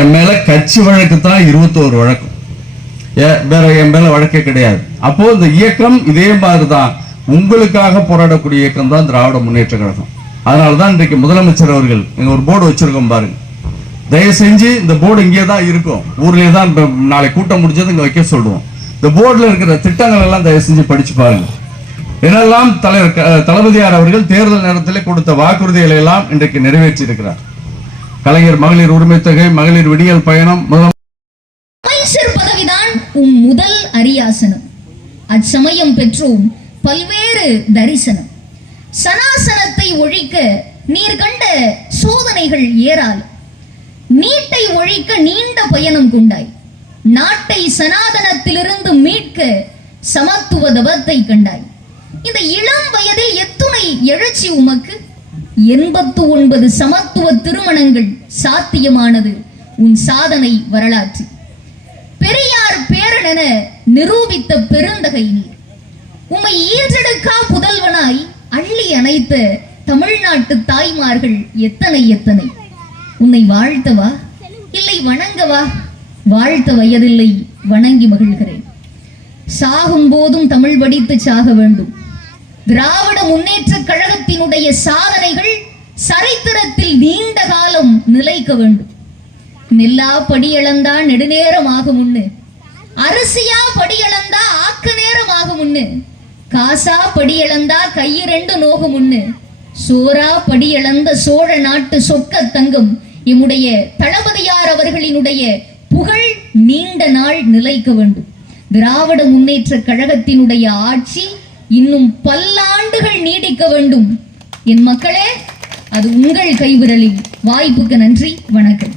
என் மேல கட்சி வழக்கு தான் 21 வழக்கு, வேற என் மேல வழக்கே கிடையாது. அப்போ இந்த இயக்கம் இதே மாதிரிதான் உங்களுக்காக போராடக்கூடிய இயக்கம் தான் திராவிட முன்னேற்ற கழகம். அதனாலதான் இன்றைக்கு முதலமைச்சர் அவர்கள் இங்க ஒரு போர்டு வச்சிருக்கோம் பாருங்க. தயவு செஞ்சு இந்த போர்டு இங்கே தான் இருக்கும், ஊர்லயே தான் நாளை கூட்டம் முடிஞ்சது இங்க வைக்க சொல்லுவோம். இந்த போர்டுல இருக்கிற திட்டங்கள் எல்லாம் தயவு செஞ்சு படிச்சு பாருங்க. என்னெல்லாம் தளபதியார் அவர்கள் தேர்தல் நேரத்தில் கொடுத்த வாக்குறுதிகளை எல்லாம் இன்றைக்கு நிறைவேற்றி இருக்கிறார். கலைஞர் மகளிர் உரிமை தொகை, மகளிர் விடியல் பயணம், அமைச்சர் பதவிதான் உம் முதல் அரியாசனம். அச்சமயம் பெற்றோம் பல்வேறு தரிசனம். சனாசனத்தை ஒழிக்க நீர் கண்ட சோதனைகள் ஏறால், நீட்டை ஒழிக்க நீண்ட பயணம் கொண்டாய். நாட்டை சனாதனத்திலிருந்து மீட்க சமத்துவ தவத்தை கண்டாய். இந்த இளம் வயதில் எத்துணை எழுச்சி உமக்கு! 89 சமத்துவ திருமணங்கள் சாத்தியமானது உன் சாதனை வரலாற்று. பெரியார் பேரனென நிரூபித்த பெருந்தகை நீர். உம்மை ஈன்றெடுக்கா புதல்வனாய் அள்ளி அணைத்த தமிழ்நாட்டு தாய்மார்கள் எத்தனை எத்தனை! உன்னை வாழ்த்தவா இல்லை வணங்கவா? வாழ்த்த வயதில்லை, வணங்கி மகிழ்கிறேன். சாகும் போதும் தமிழ் படித்து சாக வேண்டும். திராவிட முன்னேற்ற கழகத்தினுடைய சாதனைகள் சரித்திரத்தில் நீண்ட காலம் நிலைக்க வேண்டும். நெல்லா படியளந்தா நெடுநேரம் ஆகும் முன்னு, அரிசியா படியளந்தா ஆக்க நேரம் ஆகும் முன்னு, காசா படியளந்தா கையிரண்டு நோகும் முன்னு, சோரா படியளந்த சோழ நாட்டு சொக்க தங்கம் எம்முடைய தளபதியார் அவர்களினுடைய புகழ் நீண்ட நாள் நிலைக்க வேண்டும். திராவிட முன்னேற்ற கழகத்தினுடைய ஆட்சி இன்னும் பல்லாண்டுகள் நீடிக்க வேண்டும். என் மக்களே, அது உங்கள் கைவிரலில். வாய்ப்புக்கு நன்றி, வணக்கம்.